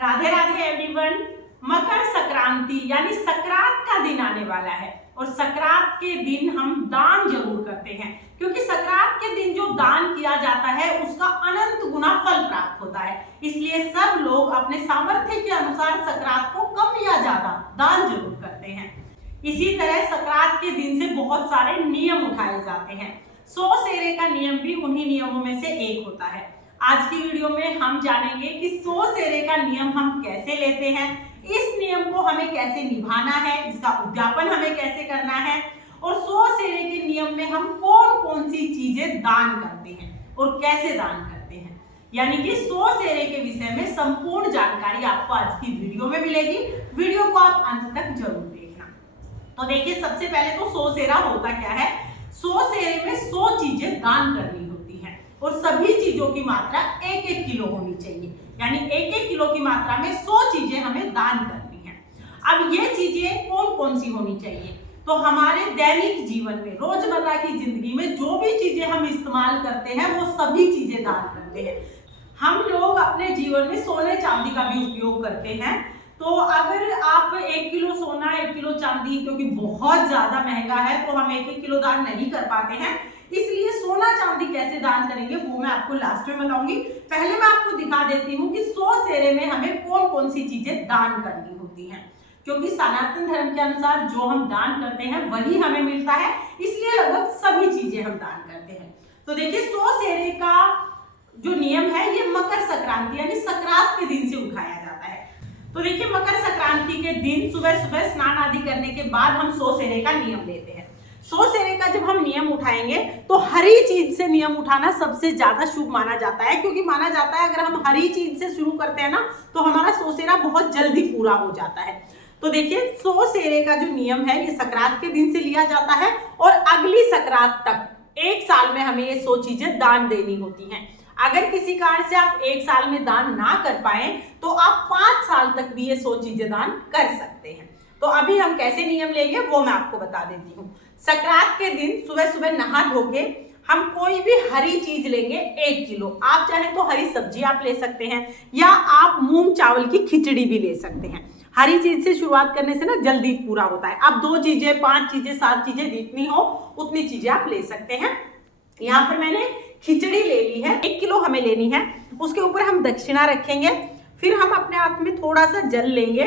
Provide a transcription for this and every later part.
Radhe Radhe everyone. Makar Sankranti यानी संक्रांत का दिन आने वाला है और संक्रांत के दिन हम दान जरूर करते हैं, क्योंकि संक्रांत के दिन जो दान किया जाता है उसका अनंत गुना फल प्राप्त होता है। इसलिए सब लोग अपने सामर्थ्य के अनुसार संक्रांत को कम या ज्यादा दान जरूर करते हैं। इसी तरह संक्रांत के दिन से बहुत सारे नियम उठाए जाते हैं। 100 सेरे का नियम भी उन्हीं नियमों में से एक होता है। आज की वीडियो में हम जानेंगे कि 100 सेरे का नियम हम कैसे लेते हैं, इस नियम को हमें कैसे निभाना है, इसका उद्यापन हमें कैसे करना है और 100 सेरे के नियम में हम कौन कौन सी चीजें दान करते हैं और कैसे दान करते हैं। यानी कि 100 सेरे के विषय में संपूर्ण जानकारी आपको आज की वीडियो में मिलेगी। वीडियो को आप अंत तक जरूर देखना। तो देखिए, सबसे पहले तो 100 सेरा होता क्या है। 100 सेरे में 100 चीजें दान करनी होती हैं और सभी चीजों की मात्रा 1-1 किलो होनी चाहिए। यानी 1-1 किलो की मात्रा में 100 चीजें हमें दान करनी है। अब ये चीजें कौन कौन सी होनी चाहिए, तो हमारे दैनिक जीवन में, रोजमर्रा की जिंदगी में जो भी चीजें हम इस्तेमाल करते हैं वो सभी चीजें दान करते हैं। हम लोग अपने जीवन में सोने चांदी का भी उपयोग करते हैं। तो अगर आप 1 किलो सोना 1 किलो चांदी, क्योंकि बहुत ज्यादा महंगा है तो हम 1-1 किलो दान नहीं कर पाते हैं, इसलिए सोना चांदी कैसे दान करेंगे वो मैं आपको लास्ट में बताऊंगी। पहले मैं आपको दिखा देती हूँ कि 100 सेरे में हमें कौन कौन सी चीजें दान करनी होती हैं, क्योंकि सनातन धर्म के अनुसार जो हम दान करते हैं वही हमें मिलता है, इसलिए लगभग सभी चीजें हम दान करते हैं। तो देखिए, 100 सेरे का जो नियम है ये मकर संक्रांति यानी संक्रांत के दिन से उठाया जाता है। तो देखिए, मकर संक्रांति के दिन सुबह सुबह स्नान आदि करने के बाद हम 100 सेरे का नियम लेते हैं। 100 सेरे का जब हम नियम उठाएंगे तो हरी चीज से नियम उठाना सबसे ज्यादा शुभ माना जाता है, क्योंकि माना जाता है अगर हम हरी चीज से शुरू करते हैं ना तो हमारा 100 सेरा बहुत जल्दी पूरा हो जाता है। तो देखिए, 100 सेरे का जो नियम है ये संक्रांत के दिन से लिया जाता है और अगली संक्रांत तक 1 साल में हमें ये 100 चीजें दान देनी होती हैं। अगर किसी कारण से आप 1 साल में दान ना कर पाए तो आप 5 साल तक भी ये 100 चीजें दान कर सकते हैं। तो अभी हम कैसे नियम लेंगे वो मैं आपको बता देती हूँ। संक्रांत के दिन सुबह सुबह नहा धो के हम कोई भी हरी चीज लेंगे 1 किलो। आप चाहे तो हरी सब्जी आप ले सकते हैं या आप मूंग चावल की खिचड़ी भी ले सकते हैं। हरी चीज से शुरुआत करने से ना जल्दी पूरा होता है। आप 2 चीजें 5 चीजें 7 चीजें जितनी हो उतनी चीजें आप ले सकते हैं। यहाँ पर मैंने खिचड़ी ले ली है, 1 किलो हमें लेनी है। उसके ऊपर हम दक्षिणा रखेंगे, फिर हम अपने हाथ में थोड़ा सा जल लेंगे।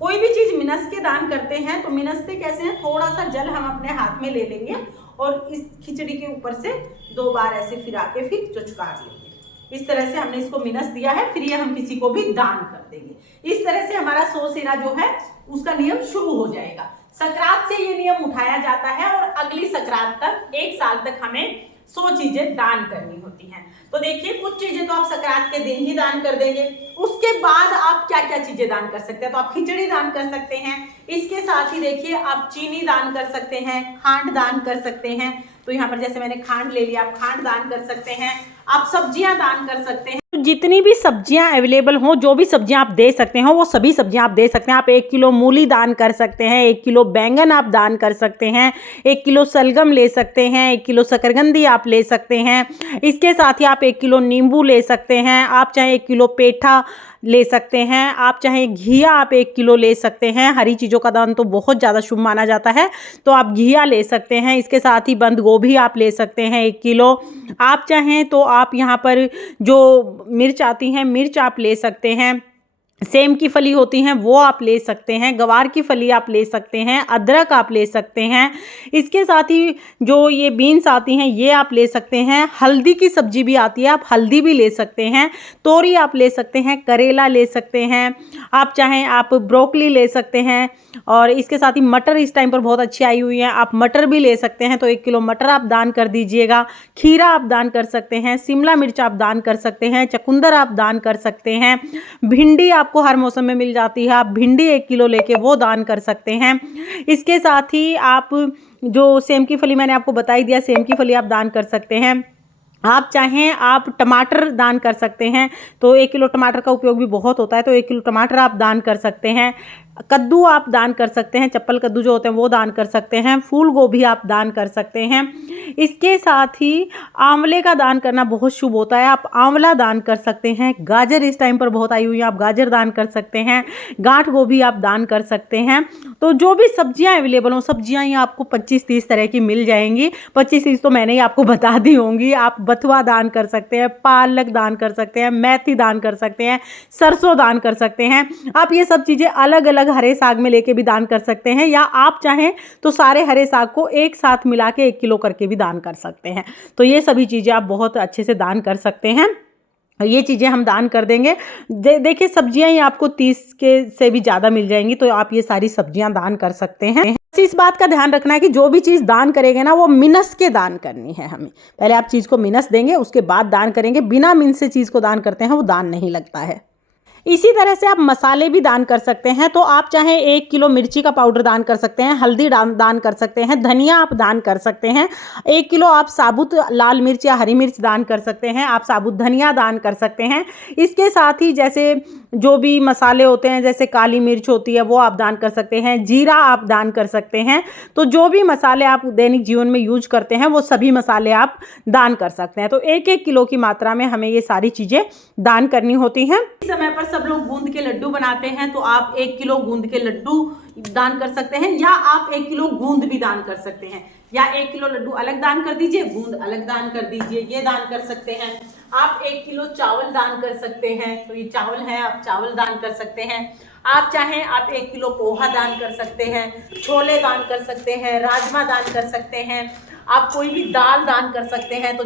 कोई भी चीज मिनस के दान करते हैं तो मिनसते कैसे हैं, थोड़ा सा जल हम अपने हाथ में ले लेंगे और इस खिचड़ी के ऊपर से 2 बार ऐसे फिरा के फिर चुचकार लेंगे। इस तरह से हमने इसको मिनस दिया है, फिर ये हम किसी को भी दान कर देंगे। इस तरह से हमारा 100 सेरा जो है उसका नियम शुरू हो जाएगा। संक्रांत से ये नियम उठाया जाता है और अगली संक्रांत तक 1 साल तक हमें 100 चीजें दान करनी होती हैं। तो देखिए, कुछ चीजें तो आप संक्रांत के दिन ही दान कर देंगे। उसके बाद आप क्या क्या चीजें दान कर सकते हैं, तो आप खिचड़ी दान कर सकते हैं। इसके साथ ही देखिए, आप चीनी दान कर सकते हैं, खांड दान कर सकते हैं। तो यहाँ पर जैसे मैंने खांड ले लिया, आप खांड दान कर सकते हैं। आप सब्जियां दान कर सकते हैं। जितनी भी सब्जियां अवेलेबल हो, जो भी सब्जियां आप दे सकते हो वो सभी सब्जियां आप दे सकते हैं। आप 1 किलो मूली दान कर सकते हैं, 1 किलो बैंगन आप दान कर सकते हैं, 1 किलो सलगम ले सकते हैं, 1 किलो शकरकंदी आप ले सकते हैं। इसके साथ ही आप 1 किलो नींबू ले सकते हैं। आप चाहे 1 किलो पेठा ले सकते हैं, आप चाहे घिया आप 1 किलो ले सकते हैं। हरी चीज़ों का दान तो बहुत ज़्यादा शुभ माना जाता है, तो आप घिया ले सकते हैं। इसके साथ ही बंद गोभी आप ले सकते हैं 1 किलो। आप चाहें तो आप यहाँ पर जो मिर्च आती हैं मिर्च आप ले सकते हैं। सेम की फली होती हैं वो आप ले सकते हैं, गवार की फली आप ले सकते हैं, अदरक आप ले सकते हैं। इसके साथ ही जो ये बीन्स आती हैं ये आप ले सकते हैं। हल्दी की सब्जी भी आती है, आप हल्दी भी ले सकते हैं। तोरी आप ले सकते हैं, करेला ले सकते हैं, आप चाहें आप ब्रोकली ले सकते हैं। और इसके साथ ही मटर इस टाइम पर बहुत अच्छी आई हुई हैं, आप मटर भी ले सकते हैं। तो 1 किलो मटर आप दान कर दीजिएगा। खीरा आप दान कर सकते हैं, शिमला मिर्च आप दान कर सकते हैं, चुकंदर आप दान कर सकते हैं। भिंडी आपको हर मौसम में मिल जाती है, आप भिंडी 1 किलो लेके वो दान कर सकते हैं। इसके साथ ही आप जो सेम की फली मैंने आपको बता ही दिया, सेम की फली आप दान कर सकते हैं। आप चाहें आप टमाटर दान कर सकते हैं, तो 1 किलो टमाटर का उपयोग भी बहुत होता है, तो 1 किलो टमाटर आप दान कर सकते हैं। कद्दू आप दान कर सकते हैं, चप्पल कद्दू जो होते हैं वो दान कर सकते हैं, फूल गोभी आप दान कर सकते हैं। इसके साथ ही आंवले का दान करना बहुत शुभ होता है, आप आंवला दान कर सकते हैं। गाजर इस टाइम पर बहुत आई हुई है, आप गाजर दान कर सकते हैं। गांठ गोभी आप दान कर सकते हैं। तो जो भी सब्जियां अवेलेबल हो, सब्जियां ही आपको 25-30 तरह की मिल जाएंगी। 25-30 तो मैंने ही आपको बता दी होंगी। आप बथुआ दान कर सकते हैं, पालक दान कर सकते हैं, मेथी दान कर सकते हैं, सरसों दान कर सकते हैं। आप ये सब चीज़ें अलग अलग हरे साग में लेके भी दान कर सकते हैं, या आप चाहें तो सारे हरे साग को एक साथ मिला के 1 किलो करके भी दान कर सकते हैं। तो ये सभी चीज़ें आप बहुत अच्छे से दान कर सकते हैं। ये चीज़ें हम दान कर देंगे। देखिए सब्जियां ही आपको 30 के से भी ज़्यादा मिल जाएंगी, तो आप ये सारी सब्जियां दान कर सकते हैं। इस बात का ध्यान रखना है कि जो भी चीज़ दान करेंगे ना, वो मिनस के दान करनी है हमें। पहले आप चीज़ को मिनस देंगे, उसके बाद दान करेंगे। बिना मिन से चीज़ को दान करते हैं वो दान नहीं लगता है। इसी तरह से आप मसाले भी दान कर सकते हैं। तो आप चाहे 1 किलो मिर्ची का पाउडर दान कर सकते हैं, हल्दी दान कर सकते हैं, धनिया आप दान कर सकते हैं, 1 किलो आप साबुत लाल मिर्च या हरी मिर्च दान कर सकते हैं, आप साबुत धनिया दान कर सकते हैं। इसके साथ ही जैसे जो भी मसाले होते हैं, जैसे काली मिर्च होती है वो आप दान कर सकते हैं, जीरा आप दान कर सकते हैं। तो जो भी मसाले आप दैनिक जीवन में यूज करते हैं वो सभी मसाले आप दान कर सकते हैं। तो 1-1 किलो की मात्रा में हमें ये सारी चीज़ें दान करनी होती हैं। इस समय पर सब लोग गूंद के लड्डू बनाते हैं, तो आप 1 किलो गूंद के लड्डू दान कर सकते हैं, या आप 1 किलो गूंद भी दान कर सकते हैं, या 1 किलो लड्डू अलग दान कर दीजिए, गूंद अलग दान कर दीजिए, ये दान कर सकते हैं। आप 1 किलो चावल दान कर सकते हैं, तो ये चावल है, आप चावल दान कर सकते हैं। आप चाहें आप 1 किलो पोहा दान कर सकते हैं, छोले दान कर सकते हैं, राजमा दान कर सकते हैं, आप कोई भी दाल दान कर सकते हैं।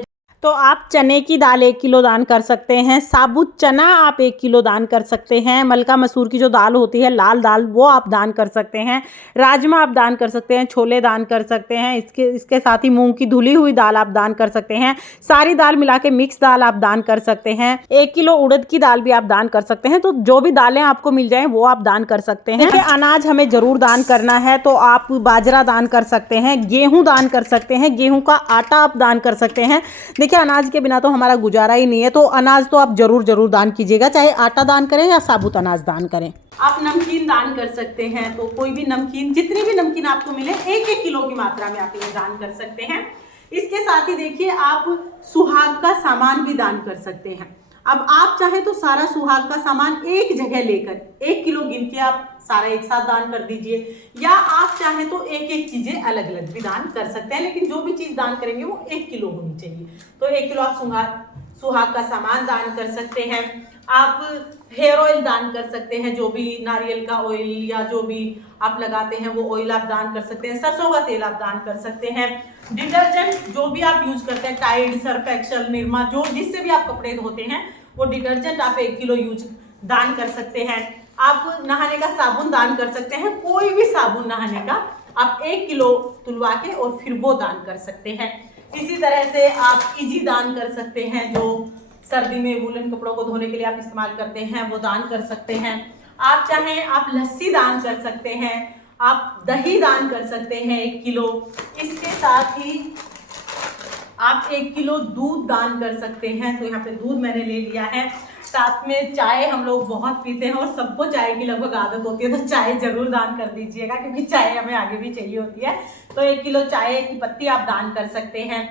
तो आप चने की दाल 1 किलो दान कर सकते हैं, साबुत चना आप 1 किलो दान कर सकते हैं, मलका मसूर की जो दाल होती है लाल दाल वो आप दान कर सकते हैं, राजमा आप दान कर सकते हैं, छोले दान कर सकते हैं। इसके साथ ही मूंग की धुली हुई दाल आप दान कर सकते हैं, सारी दाल मिला के मिक्स दाल आप दान कर सकते हैं, 1 किलो उड़द की दाल भी आप दान कर सकते हैं। तो जो भी दालें आपको मिल जाएं वो आप दान कर सकते हैं। अनाज हमें जरूर दान करना है, तो आप बाजरा दान कर सकते हैं, गेहूँ दान कर सकते हैं, गेहूँ का आटा आप दान कर सकते हैं। देखिए अनाज के बिना तो हमारा गुजारा ही नहीं है, तो अनाज तो आप जरूर दान कीजिएगा, चाहे आटा दान करें या साबुत अनाज दान करें। आप नमकीन दान कर सकते हैं, तो कोई भी नमकीन, जितनी भी नमकीन आपको मिले 1-1 किलो की मात्रा में आप ये दान कर सकते हैं। इसके साथ ही देखिए आप सुहाग का सामान भी दान कर सकते हैं। अब आप चाहे तो सारा सुहाग का सामान एक जगह लेकर 1 किलो गिन के आप सारा एक साथ दान कर दीजिए, या आप चाहे तो 1-1 चीजें अलग अलग भी दान कर सकते हैं, लेकिन जो भी चीज दान करेंगे वो 1 किलो होनी चाहिए। तो 1 किलो आप सुहाग का सामान दान कर सकते हैं। आप हेयर ऑयल दान कर सकते हैं, जो भी नारियल का ऑयल या जो भी आप लगाते हैं वो ऑयल आप दान कर सकते हैं। सरसों का तेल आप दान कर सकते हैं। डिटर्जेंट जो भी आप यूज करते हैं, टाइड, सर्फ एक्सेल, निरमा, जो जिससे भी आप कपड़े धोते हैं वो डिटर्जेंट आप 1 किलो दान कर सकते हैं। आप नहाने का साबुन दान कर सकते हैं, कोई भी साबुन नहाने का आप 1 किलो तुलवा के और फिर वो दान कर सकते हैं। इसी तरह से आप इजी दान कर सकते हैं, जो सर्दी में वूलन कपड़ों को धोने के लिए आप इस्तेमाल करते हैं वो दान कर सकते हैं। आप चाहें आप लस्सी दान कर सकते हैं, आप दही दान कर सकते हैं 1 किलो। इसके साथ ही आप 1 किलो दूध दान कर सकते हैं, तो यहाँ पे दूध मैंने ले लिया है। साथ में चाय हम लोग बहुत पीते हैं और सबको चाय की लगभग आदत होती है, तो चाय जरूर दान कर दीजिएगा, क्योंकि चाय हमें आगे भी चाहिए होती है। तो 1 किलो चाय की पत्ती आप दान कर सकते हैं।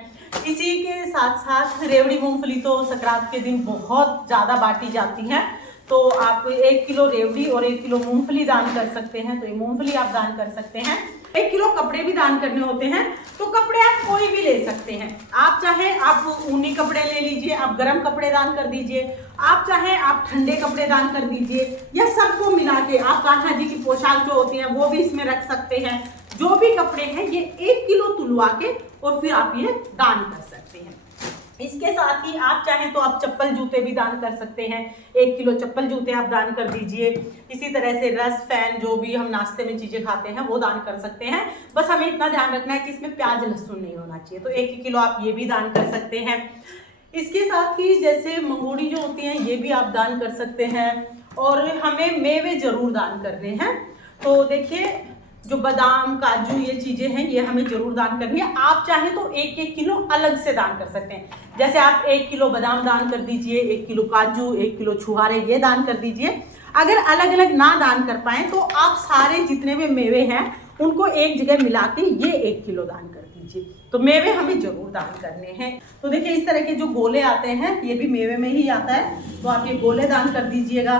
इसी के साथ साथ रेवड़ी मूंगफली तो संक्रांत के दिन बहुत ज़्यादा बांटी जाती हैं, तो आप 1 किलो रेवड़ी और 1 किलो मूंगफली दान कर सकते हैं, तो ये मूंगफली आप दान कर सकते हैं। 1 किलो कपड़े भी दान करने होते हैं, तो कपड़े आप कोई भी ले सकते हैं। आप चाहे आप ऊनी कपड़े ले लीजिए, आप गर्म कपड़े दान कर दीजिए, आप चाहे आप ठंडे कपड़े दान कर दीजिए, या सबको मिला के आप कान्हा जी की पोशाक जो होती है वो भी इसमें रख सकते हैं। जो भी कपड़े हैं ये 1 किलो तुलवा के और फिर आप ये दान कर सकते हैं। इसके साथ ही आप चाहें तो आप चप्पल जूते भी दान कर सकते हैं, 1 किलो चप्पल जूते आप दान कर दीजिए। इसी तरह से रस, फैन, जो भी हम नाश्ते में चीजें खाते हैं वो दान कर सकते हैं। बस हमें इतना ध्यान रखना है कि इसमें प्याज लहसुन नहीं होना चाहिए, तो 1 किलो आप ये भी दान कर सकते हैं। इसके साथ ही जैसे मंगोड़ी जो होती हैं ये भी आप दान कर सकते हैं, और हमें मेवे जरूर दान करने हैं। तो देखिए जो बादाम काजू ये चीज़ें हैं ये हमें जरूर दान करनी है। आप चाहें तो 1-1 किलो अलग से दान कर सकते हैं। जैसे आप 1 किलो बादाम दान कर दीजिए, 1 किलो काजू, 1 किलो छुहारे ये दान कर दीजिए। अगर अलग अलग ना दान कर पाए तो आप सारे जितने भी मेवे हैं उनको एक जगह मिला के ये 1 किलो दान कर दीजिए। तो मेवे हमें जरूर दान करने हैं। तो देखिए इस तरह के जो गोले आते हैं ये भी मेवे में ही आता है, तो आप ये गोले दान कर दीजिएगा।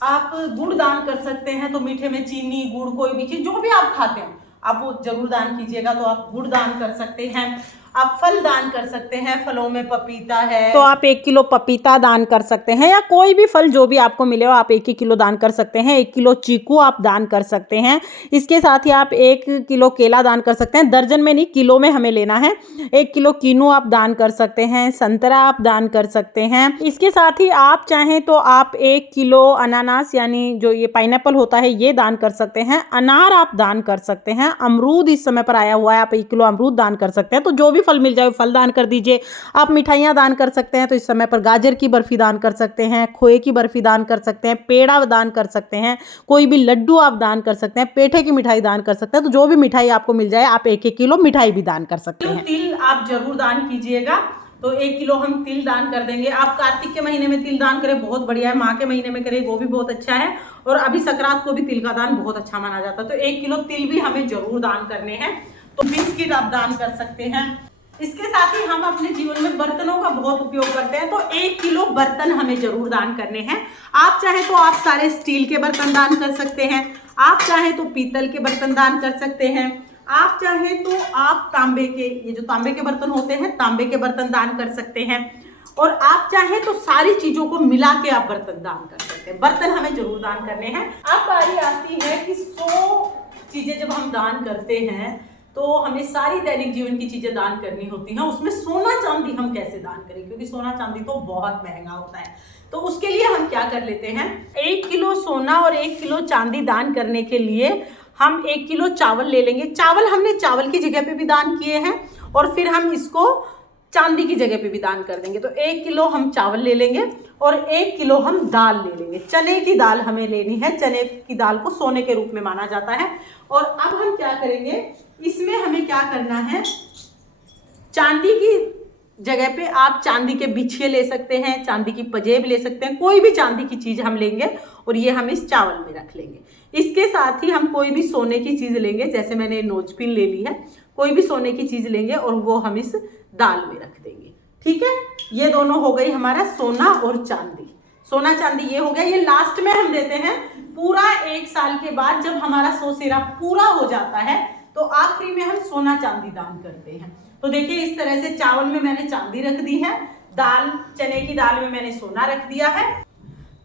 आप गुड़ दान कर सकते हैं, तो मीठे में चीनी गुड़ कोई भी चीज़ जो भी आप खाते हैं आप वो जरूर दान कीजिएगा। तो आप गुड़ दान कर सकते हैं। आप फल दान कर सकते हैं, फलों में पपीता है तो आप 1 किलो पपीता दान कर सकते हैं, या कोई भी फल जो भी आपको मिले हो आप 1 किलो दान कर सकते हैं। 1 किलो चीकू आप दान कर सकते हैं। इसके साथ ही आप 1 किलो केला दान कर सकते हैं, दर्जन में नहीं किलो में हमें लेना है। 1 किलो कीनू आप दान कर सकते हैं, संतरा आप दान कर सकते हैं। इसके साथ ही आप चाहें तो आप 1 किलो अनानास यानी जो ये पाइनएप्पल होता है ये दान कर सकते हैं। अनार आप दान कर सकते हैं। अमरूद इस समय पर आया हुआ है, आप 1 किलो अमरूद दान कर सकते हैं। तो जो भी फल मिल जाए फल दान कर दीजिए। आप मिठाइयाँ दान कर सकते हैं, तो इस समय पर गाजर की बर्फी दान कर सकते हैं, खोए की बर्फी दान कर सकते हैं, पेड़ा दान कर सकते हैं, कोई भी लड्डू आप दान कर सकते हैं, पेठे की मिठाई दान कर सकते हैं। तो जो भी मिठाई आपको मिल जाए आप 1-1 किलो मिठाई भी दान कर सकते हैं। तिल आप जरूर दान कीजिएगा। तो 1 किलो हम तिल दान कर देंगे। आप कार्तिक के महीने में तिल दान करें बहुत बढ़िया है, माह के महीने में करें वो भी बहुत अच्छा है, और अभी संक्रांत को भी तिल का दान बहुत अच्छा माना जाता है। तो 1 किलो तिल भी हमें जरूर दान करने हैं। तो बिस्किट आप दान कर सकते हैं। इसके साथ ही हम अपने जीवन में बर्तनों का बहुत उपयोग करते हैं, तो 1 किलो बर्तन हमें जरूर दान करने हैं। आप चाहे तो आप सारे स्टील के बर्तन दान कर सकते हैं, आप चाहे तो पीतल के बर्तन दान कर सकते हैं, आप चाहें तो आप तांबे के, ये जो तांबे के बर्तन होते हैं तांबे के बर्तन दान कर सकते हैं, और आप चाहें तो सारी चीजों को मिला के आप बर्तन दान कर सकते हैं। बर्तन हमें जरूर दान करने हैं। अब बारी आती है कि 100 चीजें जब हम दान करते हैं तो हमें सारी दैनिक जीवन की चीजें दान करनी होती हैं। उसमें सोना चांदी हम कैसे दान करें, क्योंकि सोना चांदी तो बहुत महंगा होता है। तो उसके लिए हम क्या कर लेते हैं, 1 किलो सोना और 1 किलो चांदी दान करने के लिए हम 1 किलो चावल ले लेंगे। चावल हमने चावल की जगह पे भी दान किए हैं, और फिर हम इसको चांदी की जगह पे भी दान कर देंगे। तो 1 किलो हम चावल ले लेंगे और 1 किलो हम दाल ले लेंगे। चने की दाल हमें लेनी है। चने की दाल को सोने के रूप में माना जाता है। और अब हम क्या करेंगे, इसमें हमें क्या करना है, चांदी की जगह पे आप चांदी के बिछिए ले सकते हैं, चांदी की पजेब ले सकते हैं, कोई भी चांदी की चीज हम लेंगे और ये हम इस चावल में रख लेंगे। इसके साथ ही हम कोई भी सोने की चीज लेंगे, जैसे मैंने नोजपिन ले ली है, कोई भी सोने की चीज लेंगे और वो हम इस दाल में रख देंगे। ठीक है, ये दोनों हो गई हमारा सोना और चांदी। सोना चांदी ये हो गया। ये लास्ट में हम देते हैं पूरा 1 साल के बाद, जब हमारा 100 सेरा पूरा हो जाता है तो आखिरी में हम सोना चांदी दान करते हैं। तो देखिए इस तरह से चावल में मैंने चांदी रख दी है, दाल चने की दाल में मैंने सोना रख दिया है।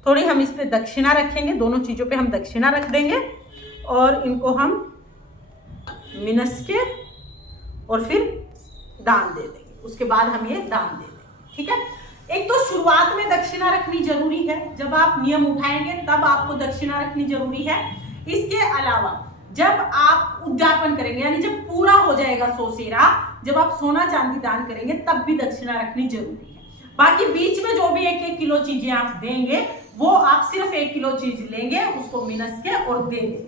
थोड़ी हम इस पे दक्षिणा रखेंगे, दोनों चीजों पे हम दक्षिणा रख देंगे और इनको हम मिनस के और फिर दान दे देंगे। उसके बाद हम ये दान दे देंगे। ठीक है, एक तो शुरुआत में दक्षिणा रखनी जरूरी है, जब आप नियम उठाएंगे तब आपको दक्षिणा रखनी जरूरी है। इसके अलावा जब आप उद्यापन करेंगे, यानी जब पूरा हो जाएगा 100 सेरा, जब आप सोना चांदी दान करेंगे तब भी दक्षिणा रखनी जरूरी है। बाकी बीच में जो भी 1-1 किलो चीजें आप देंगे वो आप सिर्फ 1 किलो चीज लेंगे, उसको मिनस के और दे देंगे।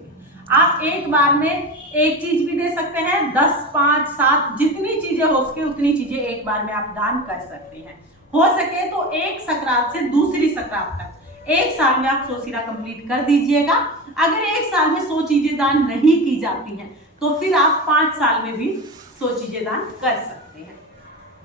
आप एक बार में एक चीज भी दे सकते हैं, 10, 5, 7 जितनी चीजें हो सके उतनी चीजें एक बार में आप दान कर सकते हैं। हो सके तो एक संक्रांत से दूसरी संक्रांत तक 1 साल में आप 100 सेरा कंप्लीट कर दीजिएगा। अगर 1 साल में 100 चीजें दान नहीं की जाती हैं तो फिर आप 5 साल में भी 100 चीजें दान कर सकते हैं।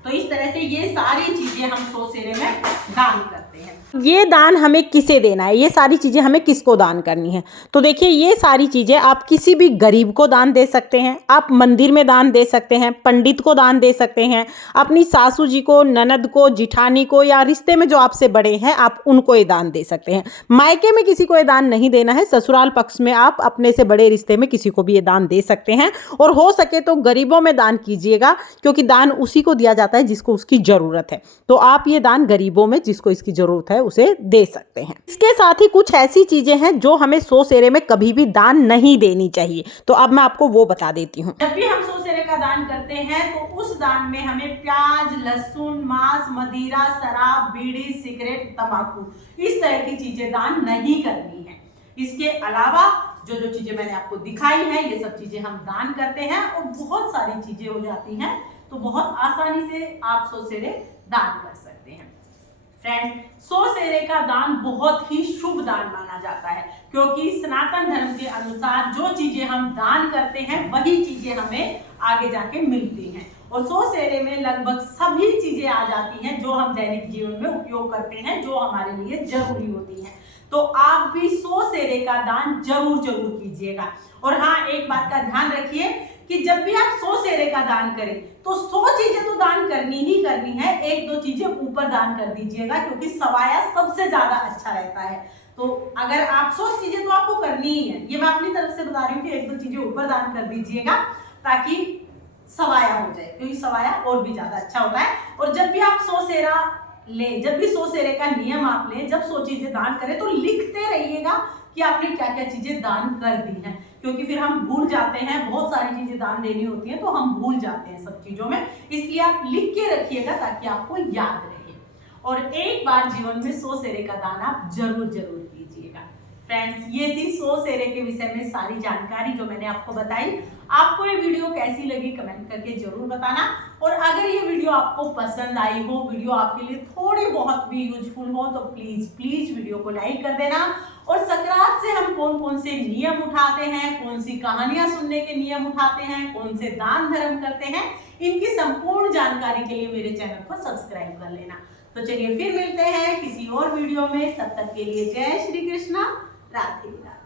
तो इस तरह से ये सारी चीजें हम 100 सेरे में दान करते हैं। ये दान हमें किसे देना है, ये सारी चीज़ें हमें किसको दान करनी है। तो देखिए ये सारी चीज़ें आप किसी भी गरीब को दान दे सकते हैं, आप मंदिर में दान दे सकते हैं, पंडित को दान दे सकते हैं, अपनी सासू जी को, ननद को, जिठानी को, या रिश्ते में जो आपसे बड़े हैं आप उनको ये दान दे सकते हैं। मायके में किसी को ये दान नहीं देना है, ससुराल पक्ष में आप अपने से बड़े रिश्ते में किसी को भी ये दान दे सकते हैं। और हो सके तो गरीबों में दान कीजिएगा, क्योंकि दान उसी को दिया जाता है जिसको उसकी ज़रूरत है। तो आप ये दान गरीबों में जिसको इसकी ज़रूरत है उसे दे सकते हैं। इसके साथ ही कुछ ऐसी चीजें हैं जो हमें 100 सेरे में कभी भी दान नहीं देनी चाहिए, तो अब मैं आपको वो बता देती हूँ। जब भी हम 100 सेरे का दान करते हैं तो उस दान में हमें प्याज, लहसुन, मांस, मदिरा, शराब, बीड़ी, सिगरेट, तंबाकू इस तरह की चीजें दान नहीं करनी है। इसके अलावा जो जो चीजें मैंने आपको दिखाई हैं ये सब चीजें हम दान करते हैं और बहुत सारी चीजें हो जाती हैं, तो बहुत आसानी से आप 100 सेरे दान कर सकते हैं। फ्रेंड्स, 100 सेरे का दान बहुत ही शुभ दान माना जाता है, क्योंकि सनातन धर्म के अनुसार जो चीजें हम दान करते हैं वही चीजें हमें आगे जाके मिलती हैं। और 100 सेरे में लगभग सभी चीजें आ जाती हैं जो हम दैनिक जीवन में उपयोग करते हैं, जो हमारे लिए जरूरी होती हैं। तो आप भी 100 सेरे का दान जरूर कीजिएगा। और हाँ, एक बात का ध्यान रखिए कि जब भी आप 100 सेरे का दान करें तो 100 चीजें तो दान करनी ही करनी है, 1-2 चीजें ऊपर दान कर दीजिएगा, क्योंकि सवाया सबसे ज्यादा अच्छा रहता है। तो अगर आप 100 चीजें तो आपको करनी ही है, ये मैं अपनी तरफ से बता रही हूँ कि 1-2 चीजें ऊपर दान कर दीजिएगा ताकि सवाया हो जाए, क्योंकि सवाया और भी ज्यादा अच्छा होता है। और जब भी आप 100 सेरा लें, जब भी 100 सेरे का नियम आप लें, जब 100 चीजें दान करें तो लिखते रहिएगा कि आपने क्या क्या चीजें दान कर दी हैं, क्योंकि फिर हम भूल जाते हैं, बहुत सारी चीजें दान देनी होती हैं तो हम भूल जाते हैं सब चीजों में, इसलिए आप लिख के रखिएगा ताकि आपको याद रहे। और एक बार जीवन में 100 सेरे का दान आप जरूर कीजिएगा। फ्रेंड्स, ये थी 100 सेरे के विषय में सारी जानकारी जो मैंने आपको बताई। आपको ये वीडियो कैसी लगी कमेंट करके जरूर बताना। और अगर ये वीडियो आपको पसंद आई हो, वीडियो आपके लिए थोड़ी बहुत भी यूजफुल हो, तो प्लीज वीडियो को लाइक कर देना। और संक्रांत से हम कौन से नियम उठाते हैं, कौन सी कहानियां सुनने के नियम उठाते हैं, कौन से दान धर्म करते हैं, इनकी संपूर्ण जानकारी के लिए मेरे चैनल को सब्सक्राइब कर लेना। तो चलिए फिर मिलते हैं किसी और वीडियो में, तब तक के लिए जय श्री कृष्णा, राधे राधे।